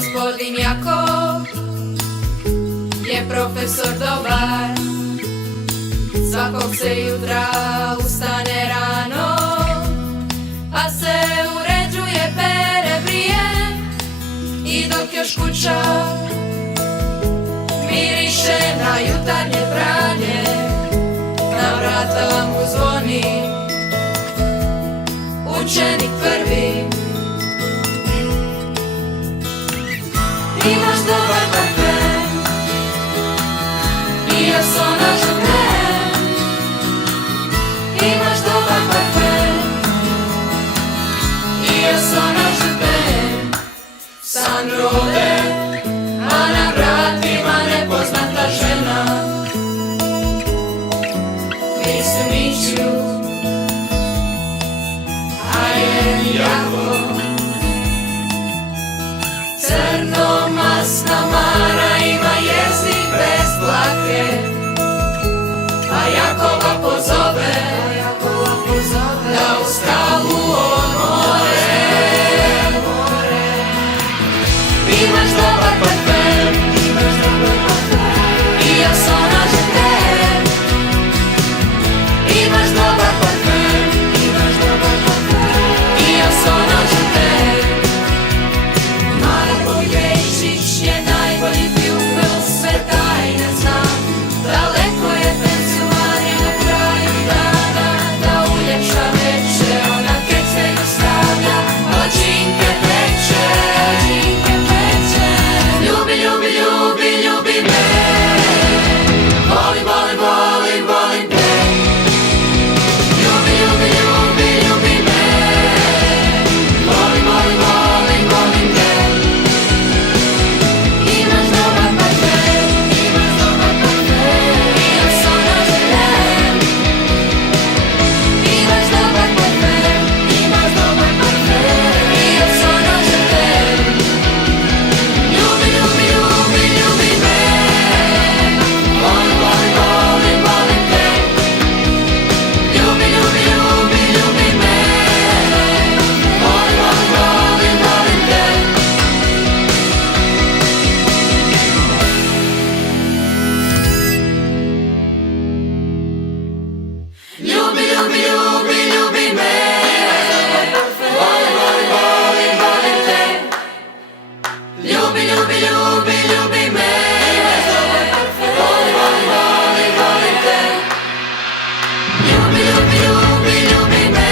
Gospodin Jakov je profesor dobar, svakog se jutra ustane rano, pa se uređuje, pere, brije, i dok još kuća miriše na jutarnje pranje, na vrata mu zvoni učenik prvi. Imaš dobar parfem i ja sona žutem. Imaš dobar parfem i ja sona žutem. San rode, a na vratima nepoznata žena. Nice to meet you, I am Jakov. Crno-masna mara ima jezik bez dlake, a Jakova pozove da u skalu on more. Imaš dobar parfem i ja sona žutem. Imaš dobar parfem i ja sona žutem. Je najbolji pjuvel, sve tajne znam. Daleko je penzilarija na kraju dana, da uljepša veče, ona kecenju stavlja, mlađinke peče. Ljubi, ljubi, ljubi, ljubi me. Volim, volim, volim, volim te. Ljubi, ljubi, ljubi, ljubi me. Volim, volim, volim, volim te. Imaš dobar parfem i ja sona žutem. Imaš dobar parfem i ja sona žutem. Ljubi, ljubi, ljubi, ljubi me. Volim, volim, volim, volim te. Ljubi, ljubi, ljubi, ljubi me. Volim, volim, volim, volim te. Ljubi, ljubi, ljubi, ljubi me. Volim, volim, volim, volim te. Ljubi, ljubi, ljubi, ljubi me. Volim, volim, volim, volim te. Ljubi, ljubi, ljubi, ljubi me.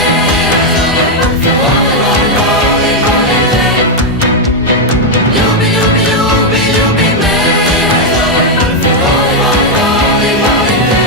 Volim, volim, volim, volim te. Ljubi, ljubi, ljubi, ljubi me. Volim, volim, volim, volim te.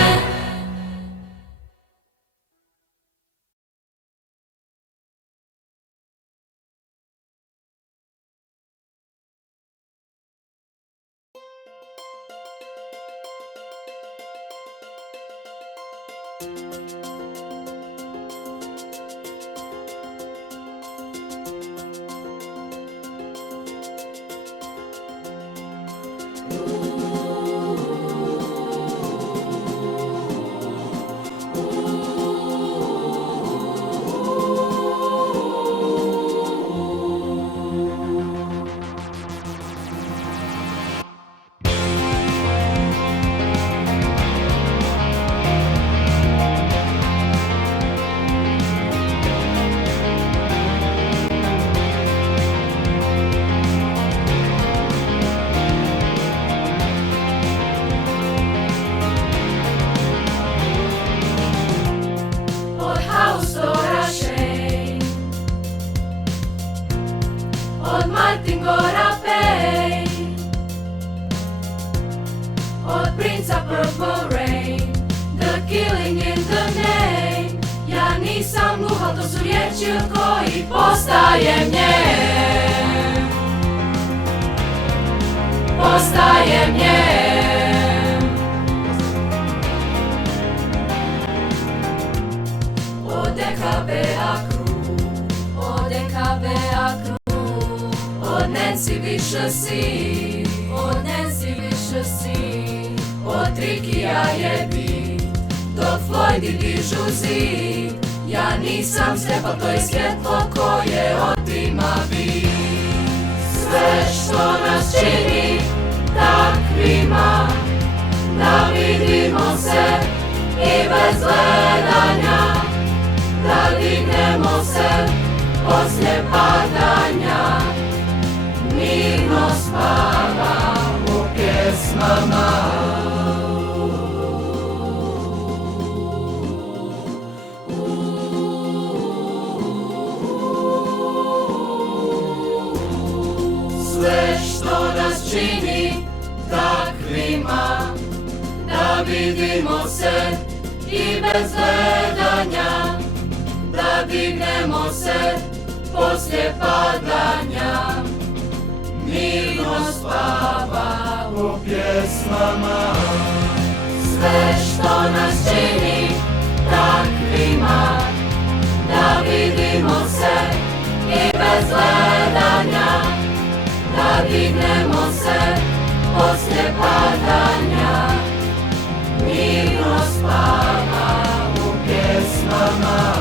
i postajem njem, postajem njem. ODKB-a krug, ODKB-a krug, od Nancy više si, od Nancy više si, od Trikija je bit, dok Floydi dižu zid. Ja nisam slijepa, to je svjetlo koje otima vid. Sve što nas čini takvima, da vidimo se i bez gledanja, da dignemo se poslije padanja, mirno spavamo pjesmama. Sve što nas čini takvima, da vidimo se i bez gledanja, da dignemo se poslije padanja, mirno spavamo pjesmama. Sve što nas čini takvima, da vidimo se i bez gledanja, da dignemo se poslije padanja, mirno spavamo pjesmama.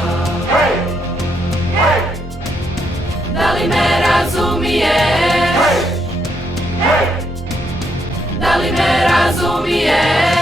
Da li me razumiješ? Da li me razumiješ?